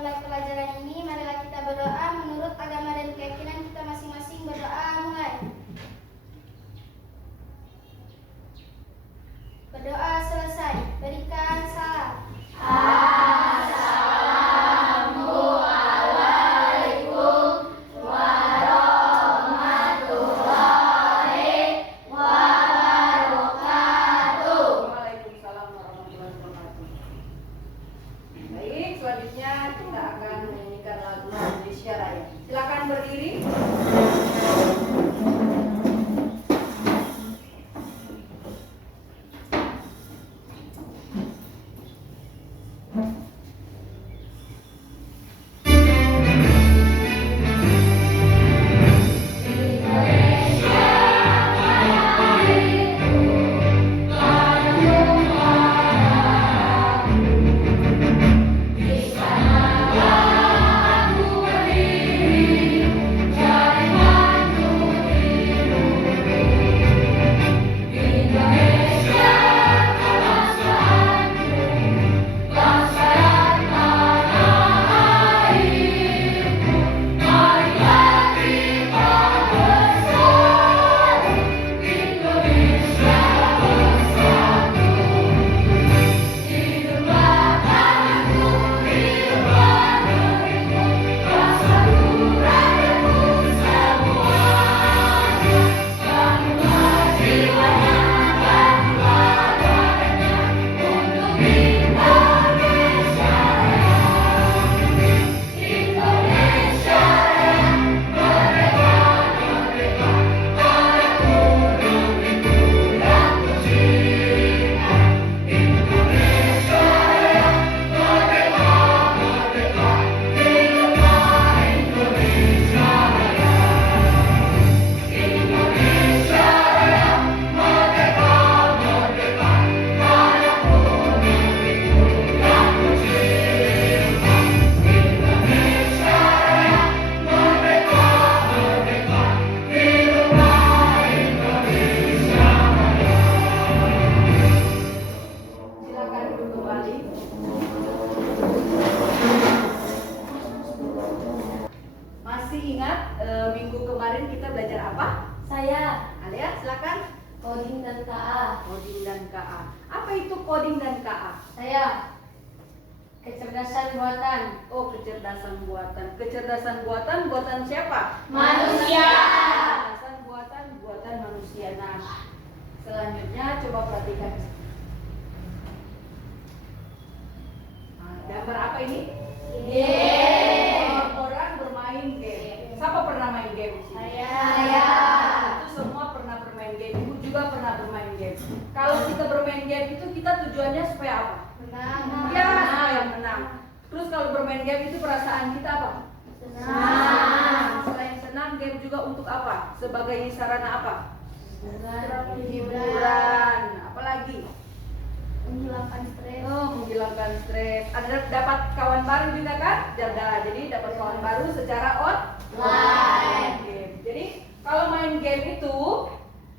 memulai pelajaran ini, marilah kita berdoa menurut agama dan keyakinan kita masing-masing. Berdoa mulai. Berdoa selesai. Berikan salam. Assalamualaikum warahmatullahi wabarakatuh. Waalaikumsalam warahmatullahi wabarakatuh. Baik, selanjutnya kita akan menyanyikan lagu Indonesia Raya. Silakan berdiri. Masih ingat minggu kemarin kita belajar apa? Saya Alia, silakan. Coding dan KA. Coding dan KA. Apa itu coding dan KA? Saya kecerdasan buatan. Oh, kecerdasan buatan. Kecerdasan buatan buatan siapa? Manusia. Kecerdasan buatan buatan manusia. Nah, selanjutnya coba perhatikan. Nah, gambar apa ini? Orang bermain game. Siapa pernah main game di sini? Saya. Itu semua pernah bermain game. Ibu juga pernah bermain game. Kalau kita bermain game itu kita tujuannya supaya apa? Menang. Ya, supaya menang. Terus kalau bermain game itu perasaan kita apa? Senang. Selain senang, game juga untuk apa? Sebagai sarana apa? Hiburan. Apalagi? Menghilangkan stres. Oh, menghilangkan stres. Ada dapat kawan baru juga kan? Jadi dapat kawan baru secara online. Jadi kalau main game itu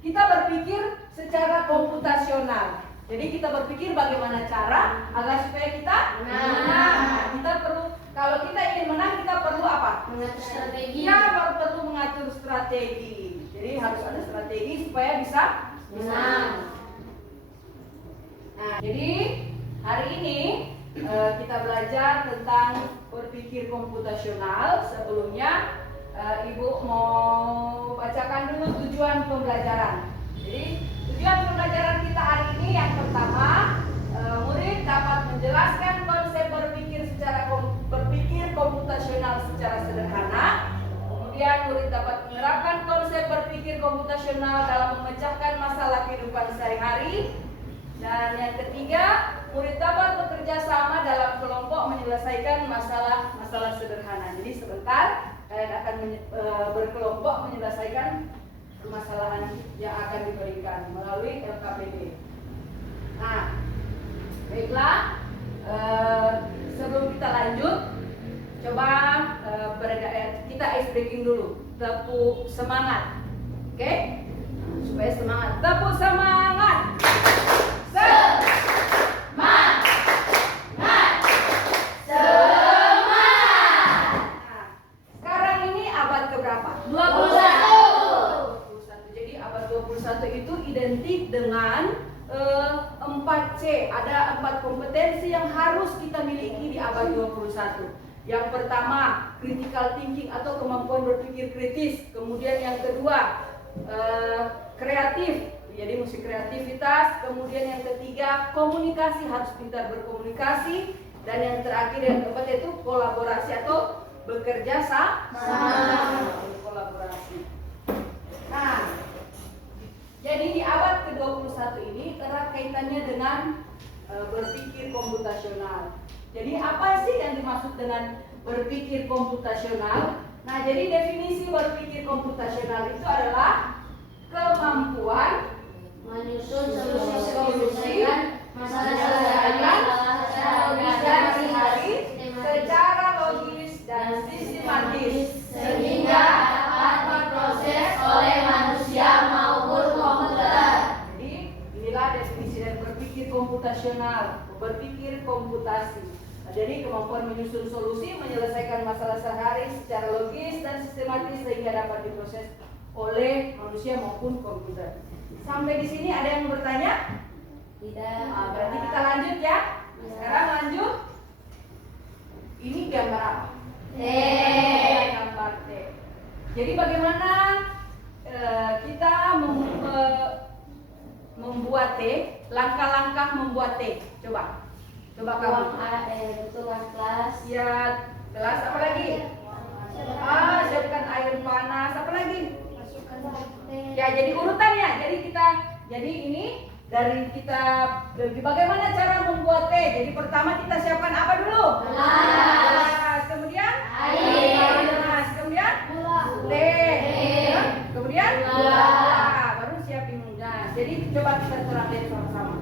kita berpikir secara komputasional. Jadi kita berpikir bagaimana cara agar supaya kita menang. Nah, kita perlu, kalau kita ingin menang kita perlu apa? Mengatur strategi. Ya, perlu mengatur strategi. Jadi harus ada strategi supaya bisa menang. Nah, jadi hari ini kita belajar tentang berpikir komputasional. Sebelumnya Ibu mau bacakan dulu tujuan pembelajaran. Jadi tujuan pembelajaran kita hari ini yang pertama, murid dapat menjelaskan konsep berpikir komputasional secara sederhana. Kemudian murid dapat menerapkan konsep berpikir komputasional dalam memecahkan masalah kehidupan sehari-hari. Dan yang ketiga, murid dapat bekerja sama dalam kelompok menyelesaikan masalah sederhana. Jadi sebentar kalian akan berkelompok menyelesaikan permasalahan yang akan diberikan melalui LKPD. Nah, baiklah, sebelum kita lanjut, coba kita ice breaking dulu. Tepuk semangat, oke? Supaya semangat. Tepuk semangat. Semangat. Semangat. abad 21. Yang pertama, critical thinking atau kemampuan berpikir kritis. Kemudian yang kedua, kreatif. Jadi mesti kreativitas. Kemudian yang ketiga, komunikasi, harus pintar berkomunikasi. Dan yang terakhir yang keempat itu kolaborasi atau bekerja sama. Kolaborasi. Nah, jadi di abad ke-21 ini erat kaitannya dengan berpikir komputasional. Jadi apa sih yang dimaksud dengan berpikir komputasional? Nah, jadi definisi berpikir komputasional itu adalah kemampuan menyusun solusi masalah sehari-hari secara logis dan sistematis sehingga dapat diproses oleh manusia maupun komputer. Jadi inilah definisi dari berpikir komputasional, berpikir komputasi. Nah, jadi kemampuan menyusun solusi, menyelesaikan masalah sehari secara logis dan sistematis sehingga dapat diproses oleh manusia maupun komputer. Sampai di sini ada yang bertanya? Tidak. Nah, berarti kita lanjut ya. Sekarang lanjut. Ini gambar apa? T. Gambar T. Jadi bagaimana kita membuat T? Langkah-langkah membuat T. Coba kamu. Butuhkan gelas. Ya, gelas apa lagi? Siapkan air panas. Apa lagi? Masukkan teh. Ya, jadi urutannya. Jadi ini dari kita bagaimana cara membuat teh. Jadi pertama kita siapkan apa dulu? Gelas. Kemudian Air panas. Kemudian teh. Kemudian gula. Baru siap minum. Nah, jadi coba kita terangkan sama-sama.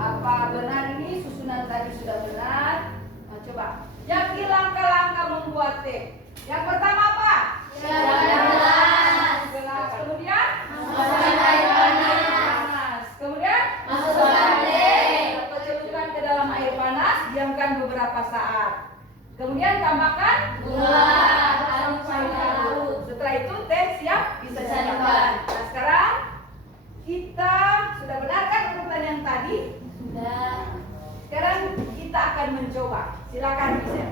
Apa benar ini susunan tadi sudah benar? Nah, coba. Jadi langkah-langkah membuat teh. Yang pertama apa? Siapkan gelas. Gelas. Kemudian Masukkan air panas. Kemudian Masukkan teh. celupkan ke dalam air panas, diamkan beberapa saat. Kemudian tambahkan Gula. aduk sampai larut. Setelah itu teh siap bisa Bisa dimakan. dimakan. Nah, sekarang kita sudah benar kan urutan yang tadi? Sudah. Sekarang kita akan mencoba. Silakan bisa.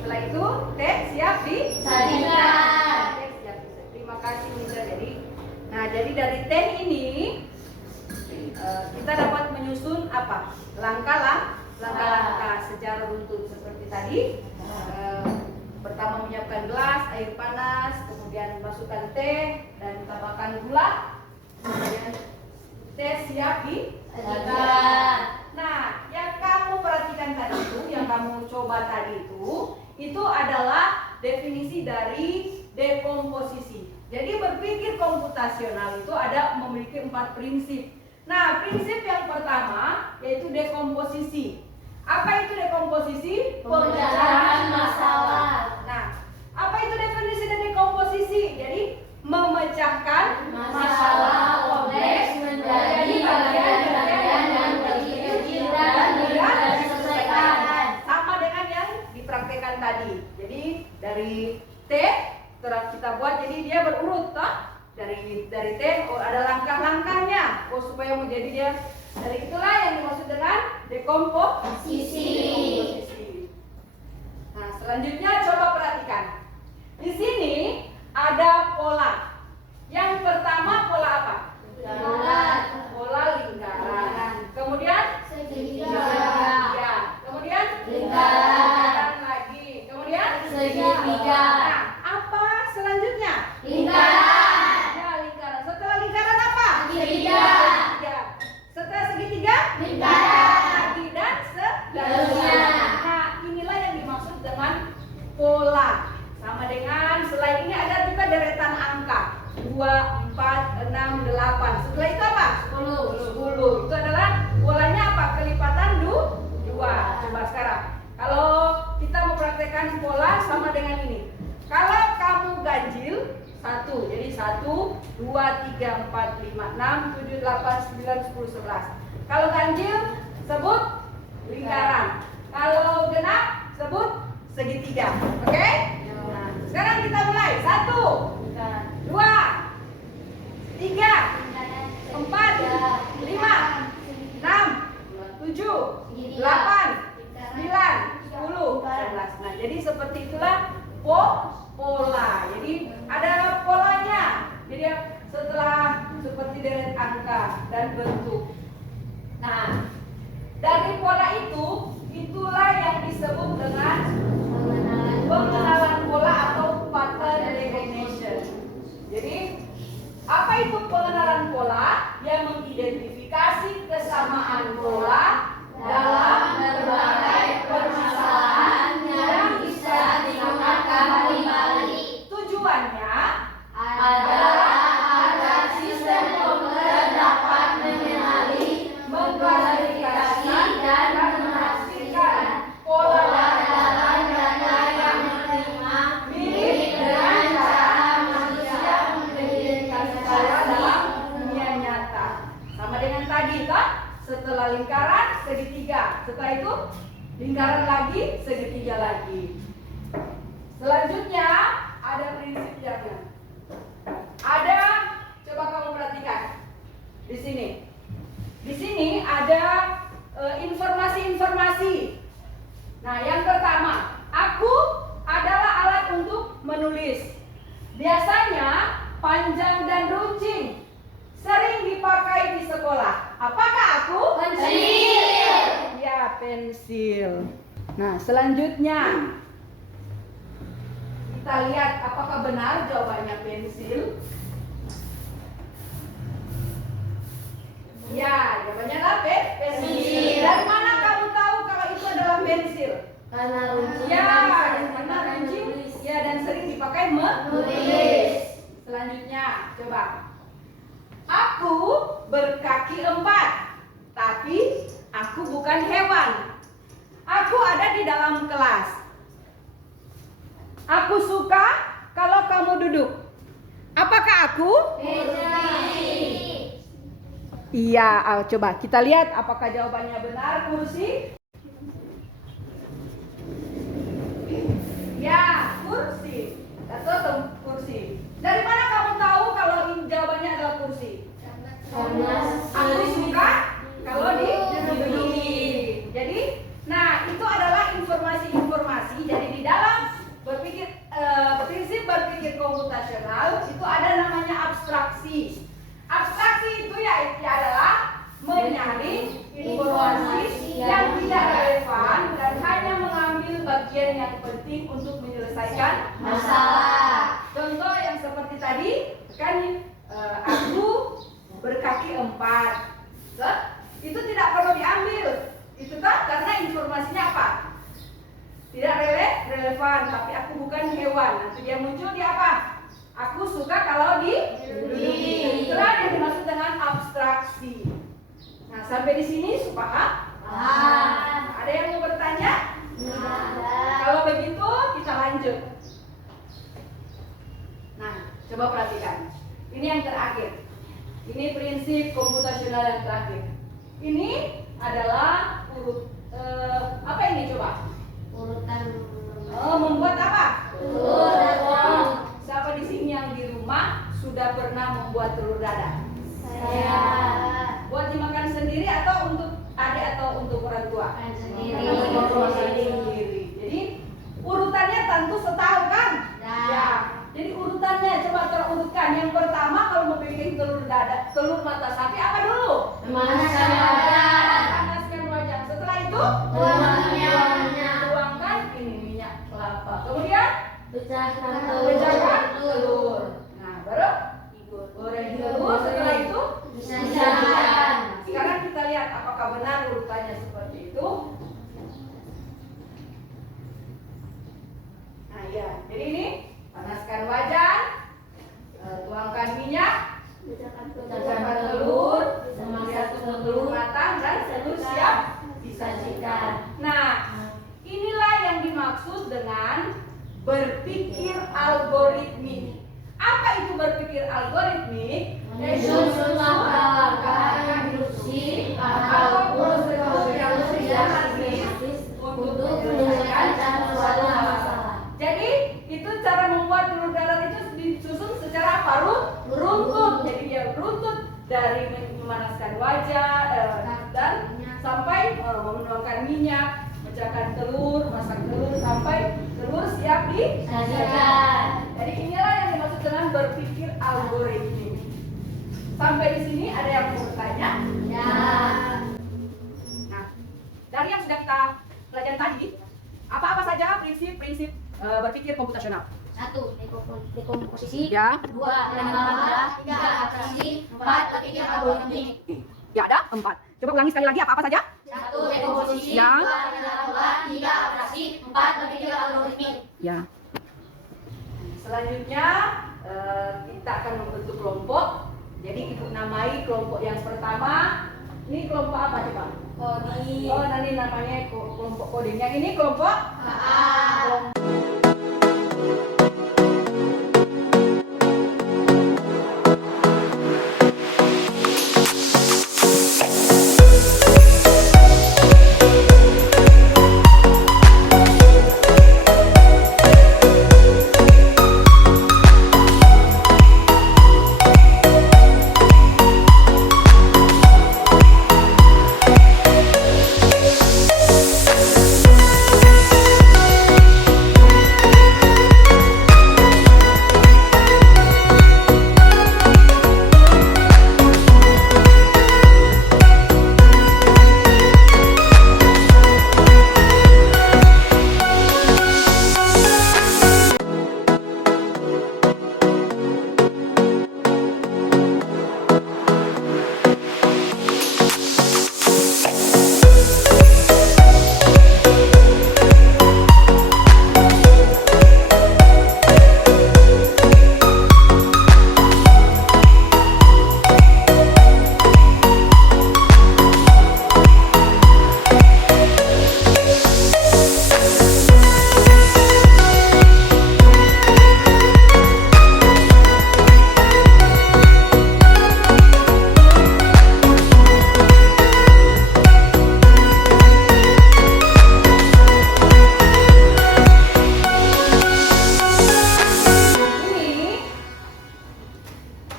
Setelah itu teh siap Sajikan. Teh siap bisa. Terima kasih Miza. Jadi dari teh ini kita dapat menyusun apa? Langkah-langkah secara runtut seperti tadi. Pertama menyiapkan gelas, air panas, kemudian masukkan teh dan tambahkan gula. Kemudian teh siap Sajikan. Nah, yang kamu perhatikan tadi itu, yang kamu coba tadi itu adalah definisi dari dekomposisi. Jadi berpikir komputasional itu memiliki 4 prinsip. Nah, prinsip yang pertama yaitu dekomposisi. Apa itu dekomposisi? Pemecahan masalah. Nah, apa itu definisi dari dekomposisi? Jadi memecahkan Masalah kompleks menjadi bagian-bagian yang kecil-kecil dan mudah diselesaikan. Sama dengan yang dipraktekkan tadi. Jadi dari T telah kita buat, jadi dia berurut toh. Dari T ada langkah-langkahnya. Supaya menjadi dia. Dari itulah yang dimaksud dengan dekomposisi. Nah, selanjutnya coba perhatikan. Di sini ada pola. Yang pertama pola apa? Pola lingkaran. Kemudian segitiga. Kemudian lingkaran lagi. Kemudian Segitiga. Nah, apa selanjutnya? Lingkaran. Ya, lingkaran. Setelah lingkaran apa? Segitiga. Segitiga. Setelah segitiga? Lingkaran. Lagi dan seterusnya. Seterusnya. Nah, inilah yang dimaksud dengan 1, 2, 3, 4, 5, 6, 7, 8, 9, 10, 11. Kalau ganjil sebut lingkaran. Kalau genap sebut segitiga. Oke? Nah, sekarang kita mulai. 1, 2, 3, 4, 5, 6, 7, 8, 9, 10, 11. Nah, jadi seperti itulah pola. Jadi ada polanya. Jadi setelah seperti deret angka dan bentuk. Nah, dari pola itulah yang disebut dengan pengenalan pola atau pattern recognition. Jadi apa itu pengenalan pola? Yang mengidentifikasi kesamaan pola dalam berbagai permasalahan yang bisa digunakan kembali. Tujuannya adalah agar sistem komputer dapat mengenali, mengklasifikasi, dan menghasilkan pola dalam data yang menerima mirip dengan cara manusia mengidentifikasi pola dalam dunia nyata. Sama dengan tadi kan? Setelah lingkaran segitiga, setelah itu lingkaran lagi, segitiga lagi. Selanjutnya ada prinsipnya. Ada, coba kamu perhatikan di sini. Di sini ada informasi-informasi. Nah, yang pertama, aku adalah alat untuk menulis. Biasanya panjang dan runcing, sering dipakai di sekolah. Apakah aku? Pensil. Ya, pensil. Nah, selanjutnya kita lihat apakah benar jawabannya pensil. Ya, jawabannya adalah pensil. Dari mana kamu tahu kalau itu adalah pensil? Karena runcing. Ya, karena runcing. Ya, dan sering dipakai menulis. Selanjutnya, coba. Aku berkaki 4, tapi aku bukan hewan. Aku ada di dalam kelas. Aku suka kalau kamu duduk. Apakah aku? Iya, coba kita lihat apakah jawabannya benar. Kursi. Ya, kursi. Atau kursi. Dari mana kamu tahu kalau jawabannya adalah kursi? Aku suka kalau didudukin. Jadi, nah itu adalah informasi-informasi. Jadi di dalam prinsip berpikir komputasional itu ada namanya abstraksi. Abstraksi itu ya adalah menyaring informasi yang tidak relevan dan hanya mengambil bagian yang penting untuk menyelesaikan masalah. Contoh yang seperti tadi kan aku berkaki 4. Itu tidak perlu diambil. Itu kan karena informasinya apa? Tidak relevan, tapi aku bukan hewan. Nanti dia muncul di apa? Aku suka kalau didudukin. Itulah yang dimaksud dengan abstraksi. Nah, sampai di sini paham? Ada yang mau bertanya? Kalau begitu kita lanjut. Nah, coba perhatikan. Ini yang terakhir. Ini prinsip komputasional yang terakhir. Ini adalah apa ini coba? Urutan. Membuat apa? Telur. Siapa di sini yang di rumah sudah pernah membuat telur dadar? Saya. Buat dimakan sendiri atau untuk adik atau untuk orang tua? Sendiri. Sendiri. Jadi urutannya tentu setahu kan? Ya. Jadi urutannya coba terurutkan. Yang pertama kalau mau bikin telur mata sapi apa dulu? Memanaskan wajan. Panaskan wajan. Setelah itu tuangkan ini minyak kelapa. Kemudian Pecahkan pecahkan telur. Nah, baru goreng telur. Setelah itu disajikan. Sekarang kita lihat apakah benar urutannya seperti itu. Nah, ya. Jadi ini panaskan wajan, tuangkan minyak, pecahkan telur, memasak telur matang dan telur siap disajikan. Nah, inilah yang dimaksud dengan berpikir algoritmik. Apa itu berpikir menuangkan minyak, pecahkan telur, masak telur sampai telur siap disajikan. Jadi inilah yang dimaksud dengan berpikir algoritmik. Sampai di sini ada yang mau bertanya? Ya. Nah, dari yang sudah kita pelajari tadi, apa-apa saja prinsip-prinsip berpikir komputasional? 1. Dekomposisi. Ya. 2. Menambah. 3. Abstraksi. 4. Berpikir algoritmik. Ya, ada 4. Coba ulangi sekali lagi apa-apa saja? 1. Dekomposisi. Ya. 2. Menambah. 3. Abstraksi. 4. Berpikir algoritmik. Ya. Selanjutnya kita akan membentuk kelompok. Jadi ibu namai kelompok yang pertama. Ini kelompok apa coba? Kodi. Oh, nanti namanya kelompok kodenya. Ini kelompok A.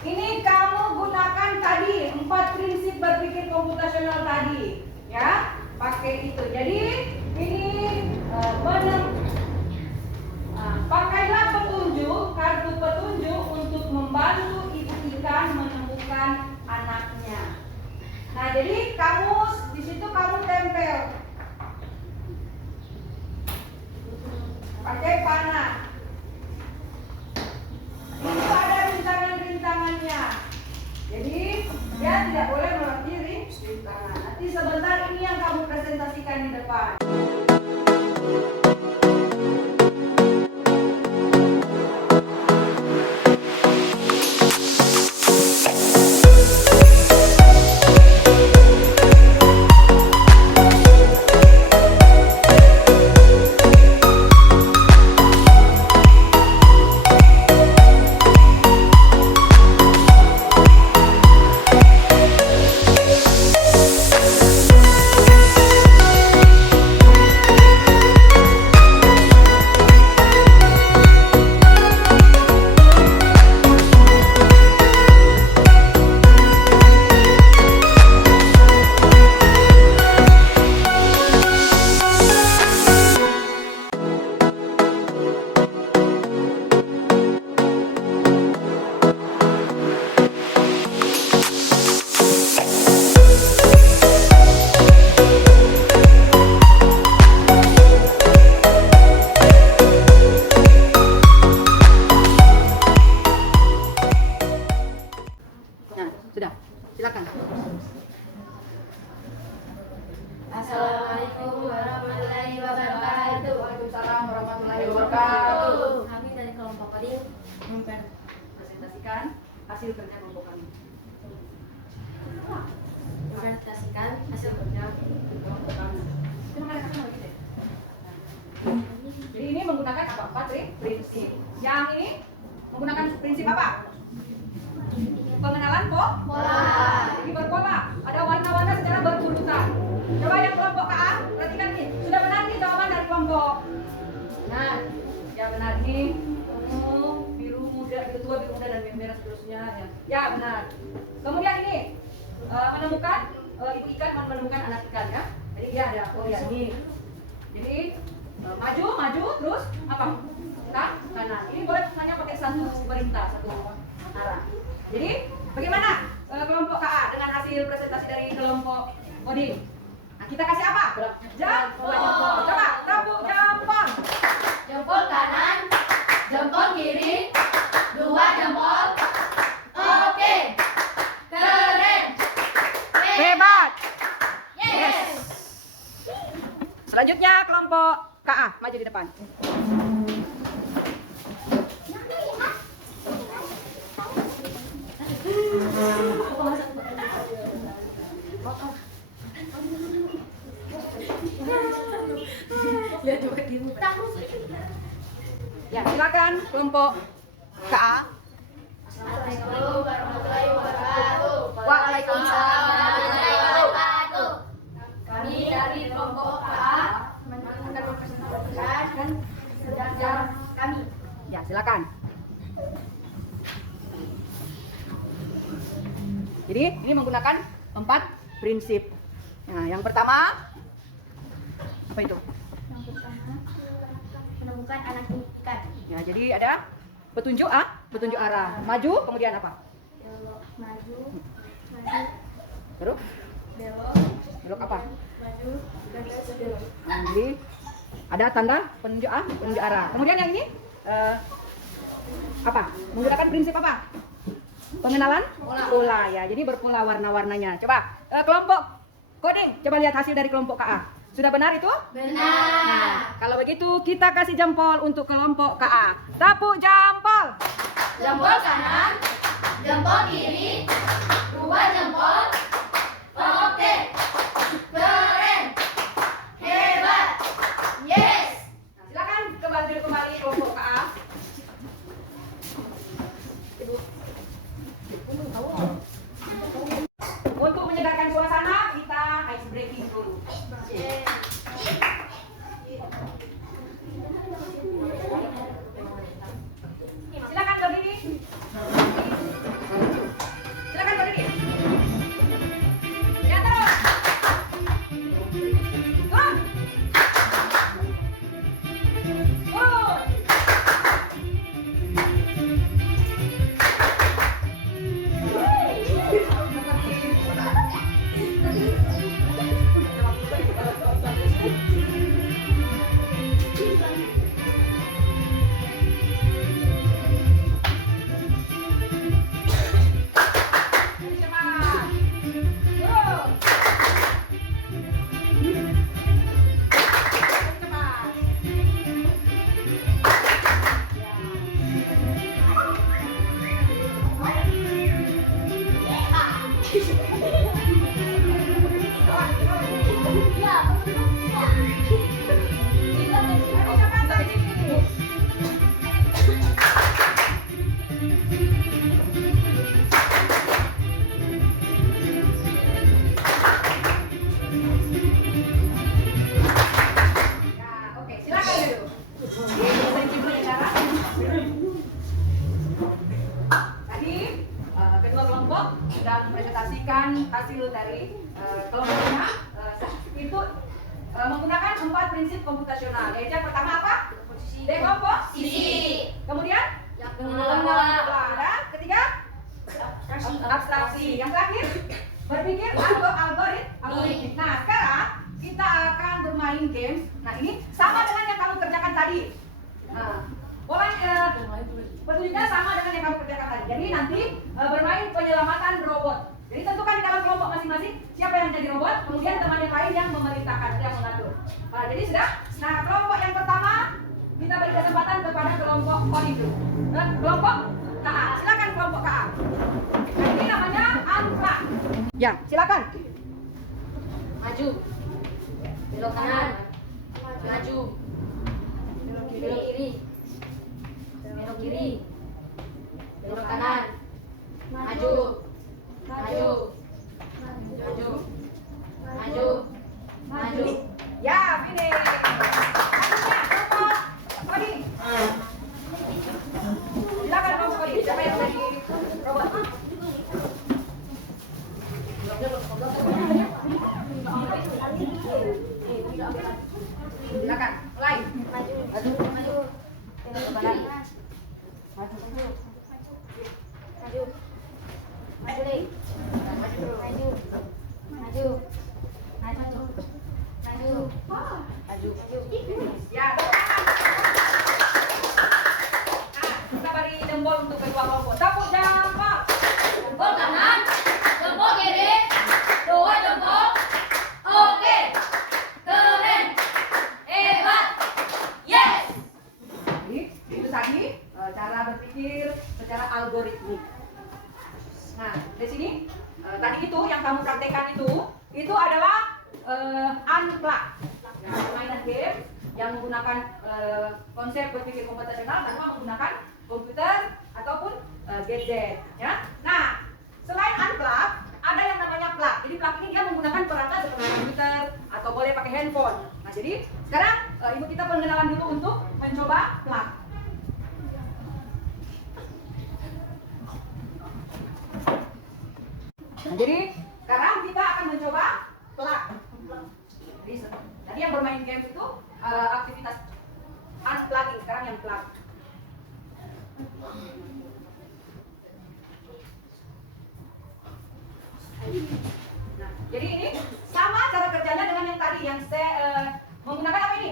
Ini kamu gunakan tadi 4 prinsip berpikir komputasional tadi, ya, pakai itu. Jadi ini pakailah kartu petunjuk untuk membantu ibu ikan menemukan anaknya. Nah, jadi di situ kamu tempel pakai panah. Itu ada rintangan-rintangannya. Jadi dia tidak boleh melebihi rintangan. Nanti sebentar ini yang kamu presentasikan di depan. Sudah, silakan. Assalamualaikum warahmatullahi wabarakatuh. Waalaikumsalam warahmatullahi wabarakatuh. Kami dari kelompok Kodi Presentasikan hasil kerja kelompok kami. mempresentasikan Hasil kerja kelompok kami. Terima kasih lagi deh. Jadi ini menggunakan apa? 4 prinsip. Yang ini menggunakan prinsip apa? Pengenalan pola. Jadi berpola. Ada warna-warna secara berurutan. Coba yang kelompok A, perhatikan nih. Sudah benar nih jawaban dari kelompok. Nah, ya benar nih. Biru muda, biru tua, biru muda dan merah seterusnya. Ya benar. Kemudian ini menemukan ibu ikan menemukan anak ikan ya. Jadi dia ada ini. Jadi maju terus apa? Kanan. Ini boleh hanya pakai satu perintah, satu arah. Jadi bagaimana kelompok KA dengan hasil presentasi dari kelompok Odin? Nah, kita kasih apa? Jempol. Coba tepuk jempol. Jempol kanan, jempol kiri, 2 jempol. Oke. Keren. Hebat. Yes. Selanjutnya kelompok KA maju di depan. Ya, silakan kelompok KA. Assalamualaikum warahmatullahi wabarakatuh. Waalaikumsalam warahmatullahi wabarakatuh. Kami dari kelompok KA akan mempresentasikan kerja kami. Ya, silakan. Jadi ini menggunakan 4 prinsip. Nah, yang pertama apa itu? Yang pertama, menemukan anak ikan. Ya, jadi ada petunjuk arah. Maju, kemudian apa? Belok, maju, Terus belok, belok apa? maju, garis belok. Nah, jadi ada tanda penunjuk arah. Kemudian yang ini apa? Menggunakan prinsip apa? Pengenalan pola ya. Jadi berpola warna-warnanya. Coba kelompok coding, coba lihat hasil dari kelompok KA. Sudah benar itu? benar. Nah, kalau begitu kita kasih jempol untuk kelompok KA. Tepuk jempol. Jempol kanan, jempol kiri, 2 jempol. Oke. Keren. Hebat. Yes. Nah, silakan kembali kelompok KA. Untuk menyegarkan suasana, kita ice breaking dulu. Silakan berdiri. Silakan berdiri. Ya terus. Turun. Turun. Oke, silakan dulu. Tadi kedua kelompok sudah mempresentasikan hasil dari kelompoknya itu menggunakan 4 prinsip komputasional. Yaitu yang pertama apa? Dekomposisi. Kemudian Pengenalan pola. Dan ketiga abstraksi. Yang terakhir berpikir algoritma. Nah, sekarang kita akan bermain games. Nah, ini sama dengan yang kamu kerjakan tadi. Nah, petunjuknya sama dengan yang kamu kerjakan tadi. Jadi nanti bermain penyelamatan robot. Jadi tentukan di dalam kelompok masing-masing siapa yang menjadi robot, kemudian teman yang lain yang memerintahkan, yang mengatur. Nah, jadi sudah. Nah, kelompok yang pertama kita beri kesempatan kepada kelompok itu. Kelompok KA. Silakan kelompok KA. Nah, ini namanya Alfa. Ya, silakan. Maju. Belok kanan. Maju. Belok kiri. Belok kiri. Belok kanan. Maju. Maju. Maju. Maju. Maju. Ya, finish. Selanjutnya, kelompok Odi. Silakan kelompok Odi. Siapa yang menjadi robot? Silakan, mulai. Maju. Maju. Maju. Belok Ke kiri. kanan. Maju. Maju. Maju deh. Maju. Maju. Maju. Maju. Maju. Maju. Maju. Ya, nah, kita beri jempol untuk kedua kelompok. Tepuk jempol. Jempol kanan, jempol kiri, dua jempol. Oke, keren, hebat, yes. Jadi, itu tadi cara berpikir secara algoritmik. Nah, di sini tadi itu yang kamu praktekkan itu adalah unplug. Nah, permainan game yang menggunakan konsep berpikir komputasional tanpa menggunakan komputer ataupun gadget. Ya. Nah, selain unplug, ada yang namanya plug. Jadi plug ini dia menggunakan perangkat seperti komputer atau boleh pakai handphone. Nah, jadi sekarang ibu kita pengenalan dulu untuk mencoba plug. Nah, jadi sekarang kita akan mencoba plug. Jadi tadi yang bermain game itu aktivitas unplugging, sekarang yang plug. Nah, jadi ini sama cara kerjanya dengan yang tadi yang saya menggunakan apa ini?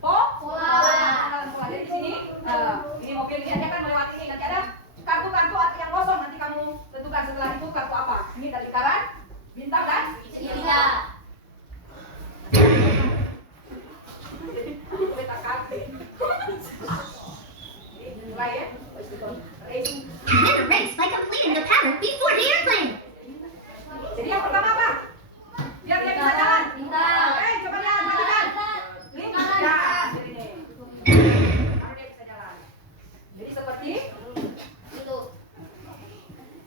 Pola. Jadi di sini ini mobil ini akan melewati ini, nanti ada kartu-kartu yang kosong, nanti kamu tentukan setelah itu kartu apa. Ini dari lingkaran, bintang dan Tiga. Beta kafe. Ini mulai ya. Racing. Win the race by completing the pattern before the airplane. Jadi yang pertama apa? Biar dia bisa jalan. Bintang. Coba lihat, perhatikan. Link. Ya, jadi ini. Baru dia bisa jalan. Jadi seperti Itu.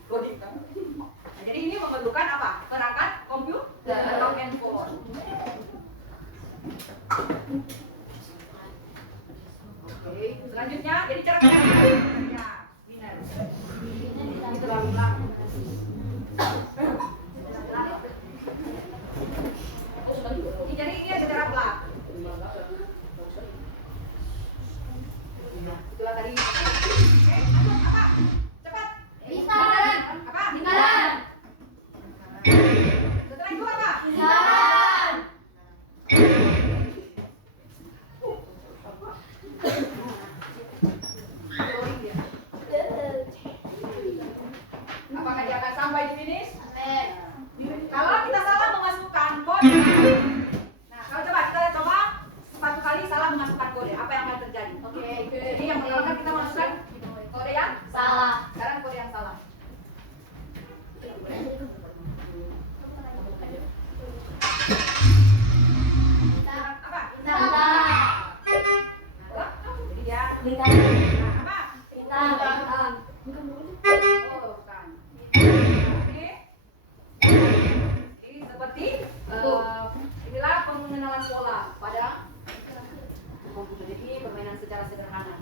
coding kan? Nah, jadi ini memerlukan apa? Perangkat komputer atau handphone. Oke, selanjutnya jadi cara kerjanya. Ya, winner. Ini terlalu lama. Ini jadi ini secara plug. Itulah tadi. Oke, lanjut apa? Cepat. Bintang. Apa? Bintang. Setelah itu apa? Bintang. Apakah dia akan sampai di finish? Amin. Kalau kita salah memasukkan kode. Nah, kalau kita coba satu kali salah memasukkan kode, apa yang akan terjadi? Oke. Jadi yang pertama kita masukkan kode yang Salah. Sekarang kode yang salah. Sekarang apa? Bintang. Apa? Jadi dia Bintang. nah, apa? Bintang. Oh, bukan. Oke. Jadi seperti inilah pengenalan pola pada komputer. Jadi permainan secara sederhana.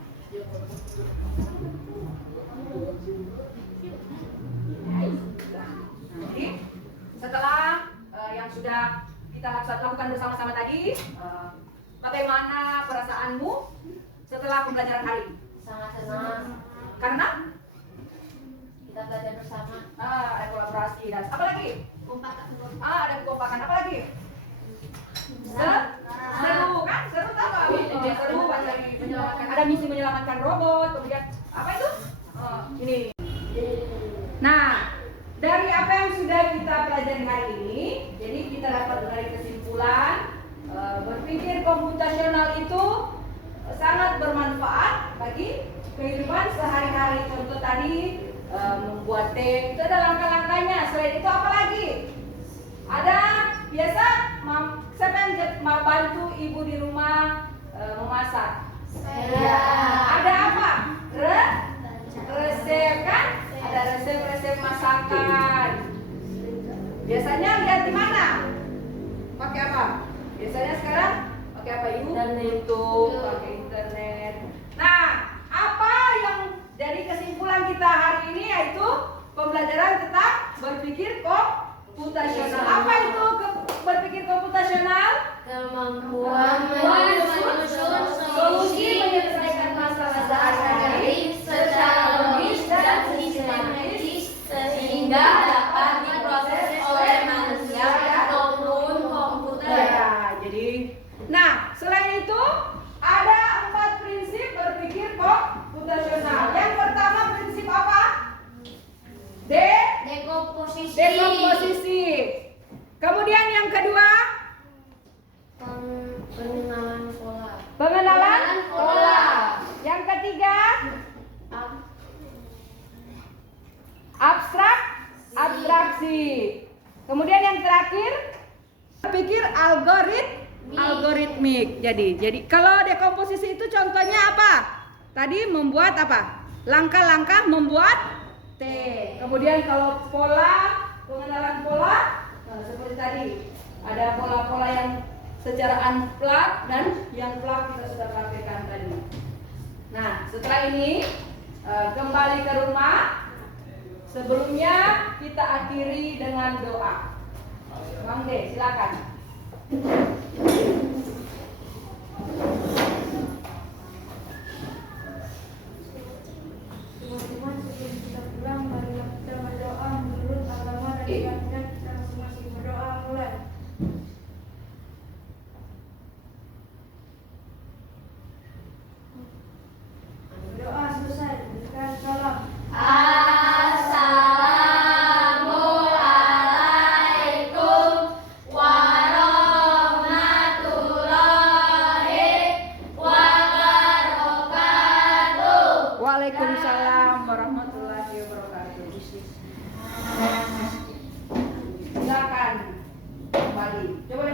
Jadi setelah yang sudah kita lakukan bersama-sama tadi, bagaimana perasaanmu setelah pembelajaran hari ini? Sangat senang. Karena Kita belajar bersama. ada kolaborasi dan apa lagi? Ada kekompakan, apa lagi? Seru kan? Seru tau gak? Seru pas lagi menyelamatkan. Ada misi menyelamatkan robot, kemudian apa itu? Ini. Nah, dari apa yang sudah kita pelajari hari ini, jadi kita dapat menarik kesimpulan berpikir komputasional itu sangat bermanfaat bagi kehidupan sehari-hari. Contoh tadi membuat teh, itu ada langkah-langkahnya. Selain itu apa lagi? Ada biasa siapa yang bantu ibu di rumah memasak? Saya. Ada apa? Resep kan? Ada resep-resep masakan. Biasanya lihat di mana? Pakai apa? Biasanya sekarang pakai apa ibu? YouTube, pakai internet. Nah, apa yang dari kesimpulan kita hari ini yaitu pembelajaran tentang berpikir komputasional. Apa itu berpikir komputasional? Kemampuan menyusun Solusi menyelesaikan masalah sehari-hari secara logis dan sistematis sehingga dapat diproses oleh manusia ataupun komputer. Ya, jadi, nah selain itu ada 4 prinsip berpikir komputasional. Yang pertama prinsip apa? Dekomposisi. Dekomposisi. Kemudian yang kedua, Pengenalan pola. pengenalan pola. Yang ketiga, abstraksi. Kemudian yang terakhir, berpikir algoritmik. Jadi kalau dekomposisi itu contohnya apa? Tadi membuat apa? Langkah-langkah membuat T. Kemudian kalau pola, pengenalan pola, nah, seperti tadi ada pola-pola yang secara unplug dan yang plug kita sudah praktekkan tadi. Nah, setelah ini kembali ke rumah. Sebelumnya kita akhiri dengan doa. Bang De, silakan. Teman-teman, sebelum kita pulang, marilah kita berdoa menurut agama dan keyakinan kita masing-masing. Berdoa mulai. Berdoa selesai. Berikan salam. Assalamualaikum warahmatullahi wabarakatuh. Waalaikumsalam warahmatullahi wabarakatuh. Silakan kembali. Coba